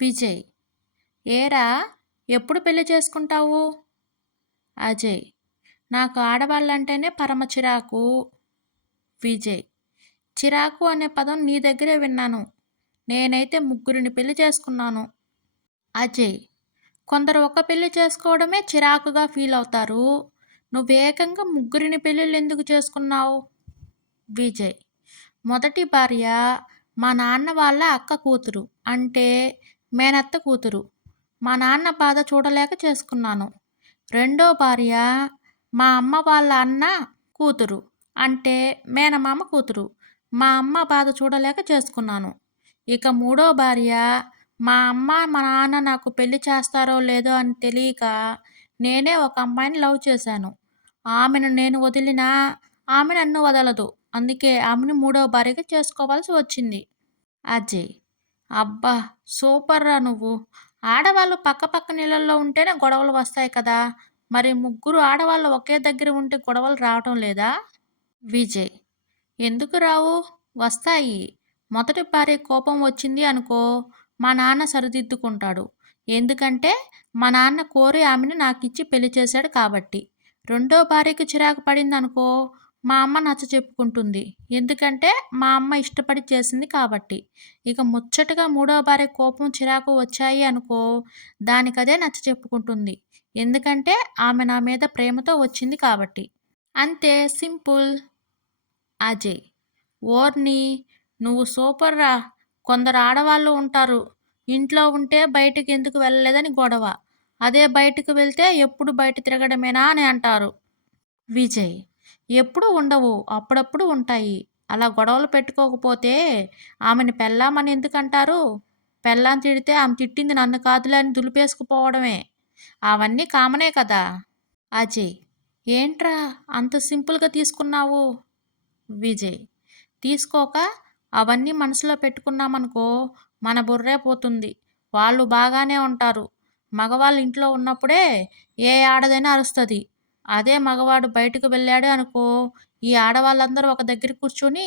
విజయ్. ఏరా, ఎప్పుడు పెళ్లి చేసుకుంటావు? అజయ్. నాకు ఆడవాళ్ళంటేనే పరమ చిరాకు. విజయ్. చిరాకు అనే పదం నీ దగ్గరే విన్నాను. నేనైతే ముగ్గురిని పెళ్లి చేసుకున్నాను. అజయ్. కొందరు ఒక పెళ్లి చేసుకోవడమే చిరాకుగా ఫీల్ అవుతారు. నువ్వేకంగా ముగ్గురిని పెళ్ళిళ్ళు ఎందుకు చేసుకున్నావు? విజయ్. మొదటి భార్య మా నాన్న వాళ్ళ అక్క కూతురు, అంటే మేనత్త కూతురు. మా నాన్న బాధ చూడలేక చేసుకున్నాను. రెండో భార్య మా అమ్మ వాళ్ళ అన్న కూతురు, అంటే మేనమామ కూతురు. మా అమ్మ బాధ చూడలేక చేసుకున్నాను. ఇక మూడో భార్య మా అమ్మ మా నాన్న నాకు పెళ్లి చేస్తారో లేదో అని తెలియక నేనే ఒక అమ్మాయిని లవ్ చేశాను. ఆమెను నేను వదిలినా ఆమె నన్ను వదలదు. అందుకే ఆమెను మూడో భార్యగా చేసుకోవాల్సి వచ్చింది. అజయ్. అబ్బా, సూపర్ రా నువ్వు. ఆడవాళ్ళు పక్క పక్క నీళ్ళల్లో ఉంటేనే గొడవలు వస్తాయి కదా. మరి ముగ్గురు ఆడవాళ్ళు ఒకే దగ్గర ఉంటే గొడవలు రావటం లేదా? విజయ్. ఎందుకు రావు? వస్తాయి. మొదటి భార్య కోపం వచ్చింది అనుకో, మా నాన్న సరిదిద్దుకుంటాడు. ఎందుకంటే మా నాన్న కోరి ఆమెను నాకిచ్చి పెళ్లి చేశాడు కాబట్టి. రెండో భార్యకు చిరాకు పడిందనుకో, మా అమ్మ నచ్చ చెప్పుకుంటుంది. ఎందుకంటే మా అమ్మ ఇష్టపడి చేసింది కాబట్టి. ఇక ముచ్చటగా మూడో భార్య కోపం చిరాకు వచ్చాయి అనుకో, దానికదే నచ్చ చెప్పుకుంటుంది. ఎందుకంటే ఆమె నా మీద ప్రేమతో వచ్చింది కాబట్టి. అంతే, సింపుల్. అజయ్. ఓర్ని, నువ్వు సూపర్ రా. కొందరు ఆడవాళ్ళు ఉంటారు, ఇంట్లో ఉంటే బయటికి ఎందుకు వెళ్ళలేదని గొడవ. అదే బయటకు వెళ్తే ఎప్పుడు బయట తిరగడమేనా అని అంటారు. విజయ్. ఎప్పుడు ఉండవు, అప్పుడప్పుడు ఉంటాయి. అలా గొడవలు పెట్టుకోకపోతే ఆమెని పెళ్ళామని ఎందుకంటారు? పెళ్ళాం తిడితే ఆమె తిట్టింది నన్ను కాదులే అని దులిపేసుకుపోవడమే. అవన్నీ కామనే కదా. అజయ్. ఏంట్రా అంత సింపుల్గా తీసుకున్నావు? విజయ్. తీసుకోక అవన్నీ మనసులో పెట్టుకున్నామనుకో, మన బుర్రే పోతుంది. వాళ్ళు బాగానే ఉంటారు. మగవాళ్ళు ఇంట్లో ఉన్నప్పుడే ఏ ఆడదైనా అరుస్తుంది. అదే మగవాడు బయటకు వెళ్ళాడు అనుకో, ఈ ఆడవాళ్ళందరూ ఒక దగ్గర కూర్చొని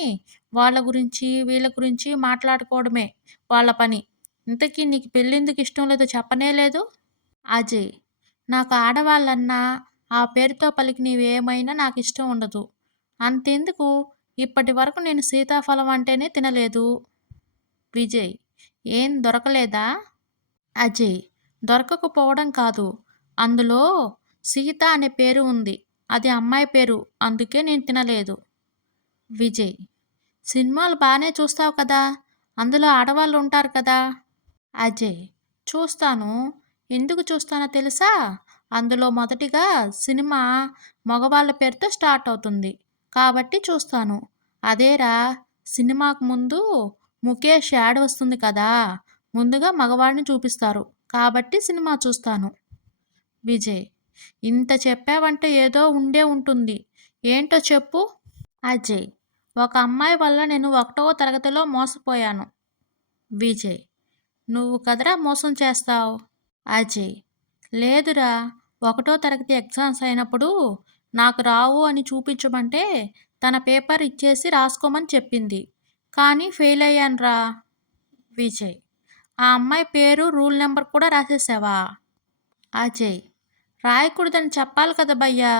వాళ్ళ గురించి వీళ్ళ గురించి మాట్లాడుకోవడమే వాళ్ళ పని. ఇంతకీ నీకు పెళ్ళెందుకు ఇష్టం లేదో చెప్పనే లేదు? అజయ్. నాకు ఆడవాళ్ళన్నా ఆ పేరుతో పలికినవేమైనా నాకు ఇష్టం ఉండదు. అంతెందుకు, ఇప్పటి వరకు నేను సీతాఫలం అంటేనే తినలేదు. విజయ్. ఏం దొరకలేదా? అజయ్. దొరకకపోవడం కాదు, అందులో సీత అనే పేరు ఉంది. అది అమ్మాయి పేరు, అందుకే నేను తినలేదు. విజయ్. సినిమాలు బాగానే చూస్తావు కదా, అందులో ఆడవాళ్ళు ఉంటారు కదా. అజయ్. చూస్తాను. ఎందుకు చూస్తానో తెలుసా? అందులో మొదటిగా సినిమా మగవాళ్ళ పేరుతో స్టార్ట్ అవుతుంది కాబట్టి చూస్తాను. అదేరా, సినిమాకు ముందు ముఖేష్ యాడ్ వస్తుంది కదా, ముందుగా మగవాడిని చూపిస్తారు కాబట్టి సినిమా చూస్తాను. విజయ్. ఇంత చెప్పావంటే ఏదో ఉండే ఉంటుంది. ఏంటో చెప్పు. అజయ్. ఒక అమ్మాయి వల్ల నేను 1వ తరగతిలో మోసపోయాను. విజయ్. నువ్వు కదరా మోసం చేస్తావు. అజయ్. లేదురా, 1వ తరగతి ఎగ్జామ్స్ అయినప్పుడు నాకు రావు అని చూపించమంటే తన పేపర్ ఇచ్చేసి రాసుకోమని చెప్పింది. కానీ ఫెయిల్ అయ్యానురా. విజయ్. ఆ అమ్మాయి పేరు రూల్ నెంబర్ కూడా రాసేసావా? అజయ్. రాయకూడదని చెప్పాలి కదా భయ్యా,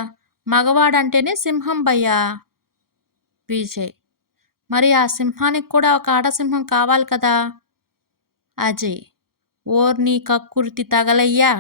మగవాడంటేనే సింహం భయ్యా. విజయ్. మరి ఆ సింహానికి కూడా ఒక ఆడసింహం కావాలి కదా. అజయ్. ఓర్ని కక్కుర్తి తగలయ్యా.